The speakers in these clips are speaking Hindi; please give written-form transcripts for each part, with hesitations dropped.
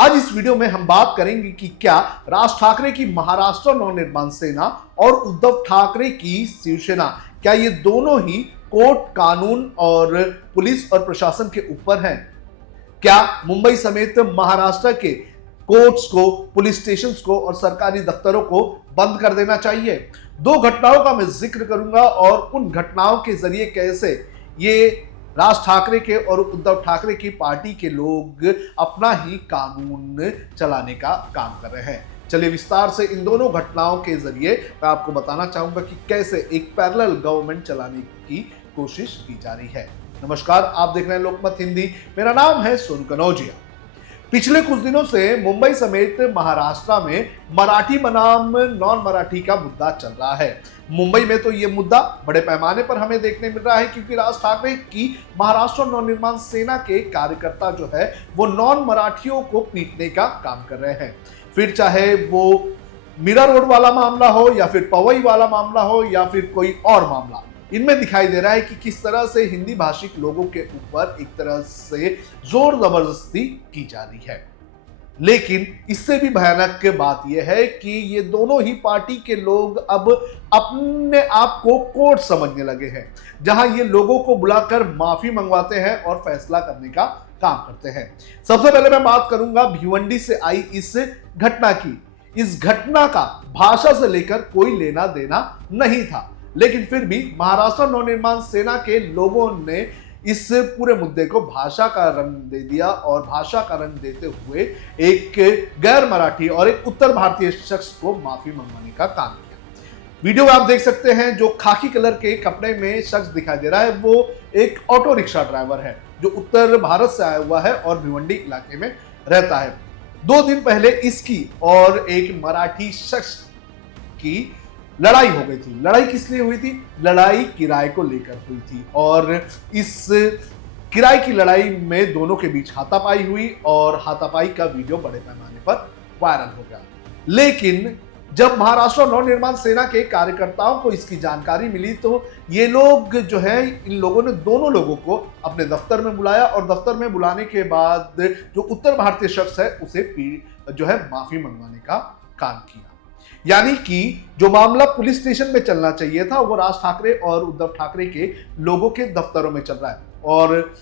आज इस वीडियो में हम बात करेंगे कि क्या राज ठाकरे की महाराष्ट्र नवनिर्माण सेना और उद्धव ठाकरे की शिवसेना, क्या ये दोनों ही कोर्ट, कानून और पुलिस और प्रशासन के ऊपर हैं? क्या मुंबई समेत महाराष्ट्र के कोर्ट्स को, पुलिस स्टेशंस को और सरकारी दफ्तरों को बंद कर देना चाहिए? दो घटनाओं का मैं जिक्र करूंगा और उन घटनाओं के जरिए कैसे ये राज ठाकरे के और उद्धव ठाकरे की पार्टी के लोग अपना ही कानून चलाने का काम कर रहे हैं। चलिए विस्तार से इन दोनों घटनाओं के जरिए मैं आपको बताना चाहूंगा कि कैसे एक पैरेलल गवर्नमेंट चलाने की कोशिश की जा रही है। नमस्कार, आप देख रहे हैं लोकमत हिंदी। मेरा नाम है सोनू कनौजिया। पिछले कुछ दिनों से मुंबई समेत महाराष्ट्र में मराठी बनाम नॉन मराठी का मुद्दा चल रहा है। मुंबई में तो ये मुद्दा बड़े पैमाने पर हमें देखने मिल रहा है, क्योंकि राज ठाकरे की महाराष्ट्र नवनिर्माण सेना के कार्यकर्ता जो है वो नॉन मराठियों को पीटने का काम कर रहे हैं। फिर चाहे वो मीरा रोड वाला मामला हो या फिर पवई वाला मामला हो या फिर कोई और मामला, इनमें दिखाई दे रहा है कि किस तरह से हिंदी भाषिक लोगों के ऊपर एक तरह से जोर जबरदस्ती की जा रही है। लेकिन इससे भी भयानक बात यह है कि ये दोनों ही पार्टी के लोग अब अपने आप को कोर्ट समझने लगे हैं, जहां ये लोगों को बुलाकर माफी मंगवाते हैं और फैसला करने का काम करते हैं। सबसे पहले मैं बात करूंगा भिवंडी से आई इस घटना की। इस घटना का भाषा से लेकर कोई लेना देना नहीं था, लेकिन फिर भी महाराष्ट्र नवनिर्माण सेना के लोगों ने इस पूरे मुद्दे को भाषा का रंग दे दिया और भाषा का रंग देते हुए एक गैर मराठी और एक उत्तर भारतीय शख्स को माफी मंगवाने का काम किया। वीडियो में आप देख सकते हैं, जो खाकी कलर के कपड़े में शख्स दिखाई दे रहा है वो एक ऑटो रिक्शा ड्राइवर है, जो उत्तर भारत से आया हुआ है और भिवंडी इलाके में रहता है। 2 दिन पहले इसकी और एक मराठी शख्स की लड़ाई हो गई थी। लड़ाई किस लिए हुई थी? लड़ाई किराए को लेकर हुई थी और इस किराए की लड़ाई में दोनों के बीच हाथापाई हुई और हाथापाई का वीडियो बड़े पैमाने पर वायरल हो गया। लेकिन जब महाराष्ट्र नवनिर्माण सेना के कार्यकर्ताओं को इसकी जानकारी मिली तो ये लोग जो है, इन लोगों ने दोनों लोगों को अपने दफ्तर में बुलाया और दफ्तर में बुलाने के बाद जो उत्तर भारतीय शख्स है उसे जो है माफी मंगवाने का काम किया। यानी कि जो मामला पुलिस स्टेशन में चलना चाहिए था वो राज ठाकरे और उद्धव ठाकरे के लोगों के दफ्तरों में चल रहा है। और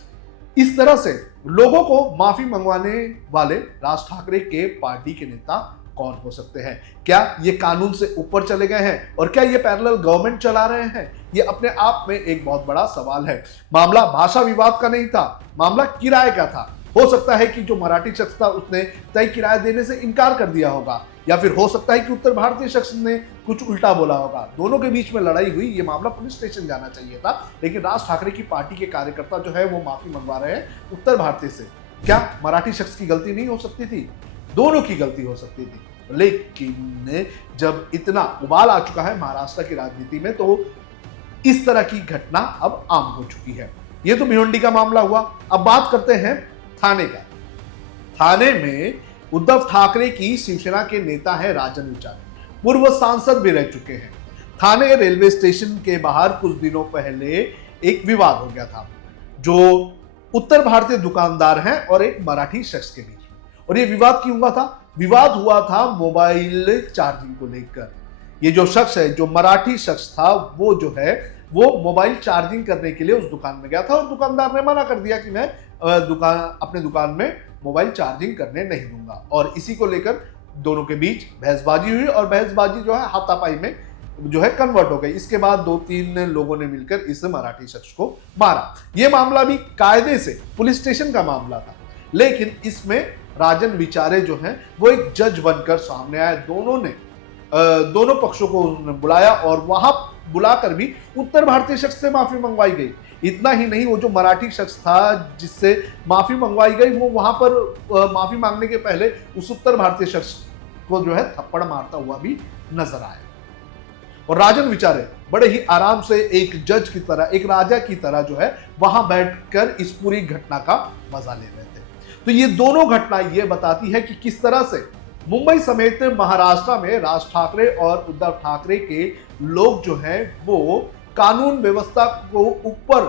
इस तरह से लोगों को माफी मंगवाने वाले राज ठाकरे के पार्टी के नेता कौन हो सकते हैं? क्या ये कानून से ऊपर चले गए हैं और क्या ये पैरेलल गवर्नमेंट चला रहे हैं? ये अपने आप में एक बहुत बड़ा सवाल है। मामला भाषा विवाद का नहीं था, मामला किराए का था। हो सकता है कि जो मराठी शख्स था उसने तय किराया देने से इनकार कर दिया होगा, या फिर हो सकता है कि उत्तर भारतीय शख्स ने कुछ उल्टा बोला होगा। दोनों के बीच में लड़ाई हुई, ये मामला पुलिस स्टेशन जाना चाहिए था, लेकिन राज ठाकरे की पार्टी के कार्यकर्ता जो है वो माफी मंगवा रहे हैं उत्तर भारतीय से। क्या मराठी शख्स की गलती नहीं हो सकती थी? दोनों की गलती हो सकती थी। लेकिन जब इतना उबाल आ चुका है महाराष्ट्र की राजनीति में तो इस तरह की घटना अब आम हो चुकी है। ये तो भिवंडी का मामला हुआ। अब बात करते हैं थाने का। थाने में उद्धव ठाकरे की शिवसेना के नेता है राजन विचारे, पूर्व सांसद भी रह चुके हैं। थाने रेलवे स्टेशन के बाहर कुछ दिनों पहले एक विवाद हो गया था, जो उत्तर भारतीय दुकानदार हैं और एक मराठी शख्स के बीच। और ये विवाद क्यों हुआ था? विवाद हुआ था मोबाइल चार्जिंग को लेकर। ये जो शख्स है, जो मराठी शख्स था, वो जो है वो मोबाइल चार्जिंग करने के लिए उस दुकान में गया था और दुकानदार ने मना कर दिया कि मैं अपने दुकान में मोबाइल चार्जिंग करने नहीं दूंगा। और इसी को लेकर दोनों के बीच बहसबाजी हुई और बहसबाजी जो है हाथापाई में जो है कन्वर्ट हो गई। इसके बाद 2-3 लोगों ने मिलकर इस मराठी शख्स को मारा। यह मामला भी कायदे से पुलिस स्टेशन का मामला था, लेकिन इसमें राजन विचारे जो है वो एक जज बनकर सामने आए। दोनों पक्षों को उन्होंने बुलाया और वहां बुलाकर भी उत्तर भारतीय शख्स से माफी मंगवाई गई। इतना ही नहीं, वो जो मराठी शख्स था जिससे माफी मंगवाई गई, वो वहां पर माफी मांगने के पहले उस उत्तर भारतीय शख्स को जो है थप्पड़ मारता हुआ भी नजर आया। और राजन विचारे बड़े ही आराम से एक जज की तरह, एक राजा की तरह जो है वहां बैठकर इस पूरी घटना का मजा ले रहे थे। तो ये दोनों घटना ये बताती है कि किस तरह से मुंबई समेत महाराष्ट्र में राज ठाकरे और उद्धव ठाकरे के लोग जो हैं वो कानून व्यवस्था को ऊपर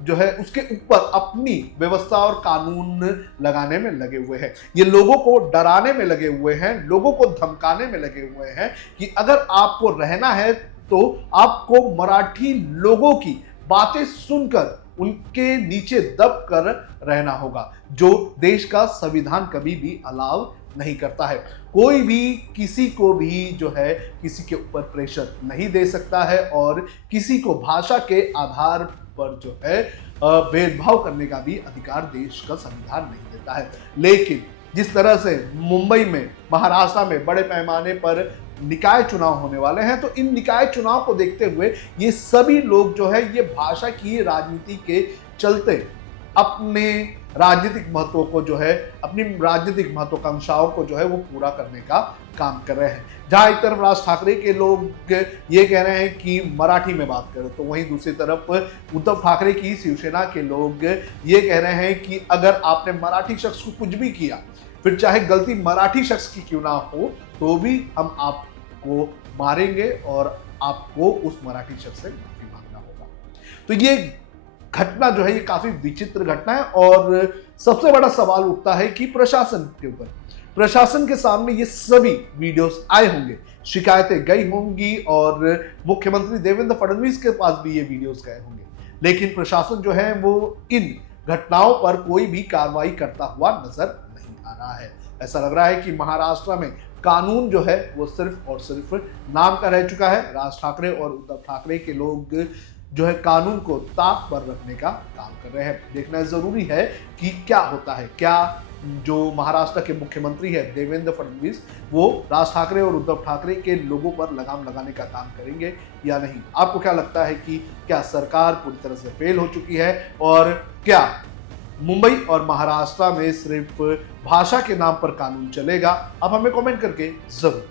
जो है उसके ऊपर अपनी व्यवस्था और कानून लगाने में लगे हुए हैं। ये लोगों को डराने में लगे हुए हैं, लोगों को धमकाने में लगे हुए हैं कि अगर आपको रहना है तो आपको मराठी लोगों की बातें सुनकर उनके नीचे दब कर रहना होगा, जो देश का संविधान कभी भी अलाउ नहीं करता है। कोई भी किसी को भी जो है किसी के ऊपर प्रेशर नहीं दे सकता है और किसी को भाषा के आधार पर जो है भेदभाव करने का भी अधिकार देश का संविधान नहीं देता है। लेकिन जिस तरह से मुंबई में, महाराष्ट्र में बड़े पैमाने पर निकाय चुनाव होने वाले हैं, तो इन निकाय चुनाव को देखते हुए ये सभी लोग जो है ये भाषा की राजनीति के चलते अपने राजनीतिक महत्व को जो है, अपनी राजनीतिक महत्वाकांक्षाओं को जो है वो पूरा करने का काम कर रहे हैं। जहां एक तरफ राज ठाकरे के लोग ये कह रहे हैं कि मराठी में बात करो, तो वहीं दूसरी तरफ उद्धव ठाकरे की शिवसेना के लोग ये कह रहे हैं कि अगर आपने मराठी शख्स को कुछ भी किया, फिर चाहे गलती मराठी शख्स की क्यों ना हो, तो भी हम आपको मारेंगे और आपको उस मराठी शख्स से माफी मांगना होगा। तो ये घटना जो है ये काफी विचित्र घटना है और सबसे बड़ा सवाल उठता है कि प्रशासन के ऊपर, प्रशासन के सामने ये सभी वीडियोस आए होंगे, शिकायतें गई होंगी और मुख्यमंत्री देवेंद्र फडणवीस के पास भी ये वीडियोस गए होंगे, लेकिन प्रशासन जो है वो इन घटनाओं पर कोई भी कार्रवाई करता हुआ नजर नहीं आ रहा है। ऐसा लग रहा है कि महाराष्ट्र में कानून जो है वो सिर्फ और सिर्फ नाम का रह चुका है। राज ठाकरे और उद्धव ठाकरे के लोग जो है कानून को ताक पर रखने का काम कर रहे हैं। देखना जरूरी है कि क्या होता है, क्या जो महाराष्ट्र के मुख्यमंत्री है देवेंद्र फडणवीस, वो राज ठाकरे और उद्धव ठाकरे के लोगों पर लगाम लगाने का काम करेंगे या नहीं। आपको क्या लगता है कि क्या सरकार पूरी तरह से फेल हो चुकी है और क्या मुंबई और महाराष्ट्र में सिर्फ भाषा के नाम पर कानून चलेगा? आप हमें कमेंट करके जरूर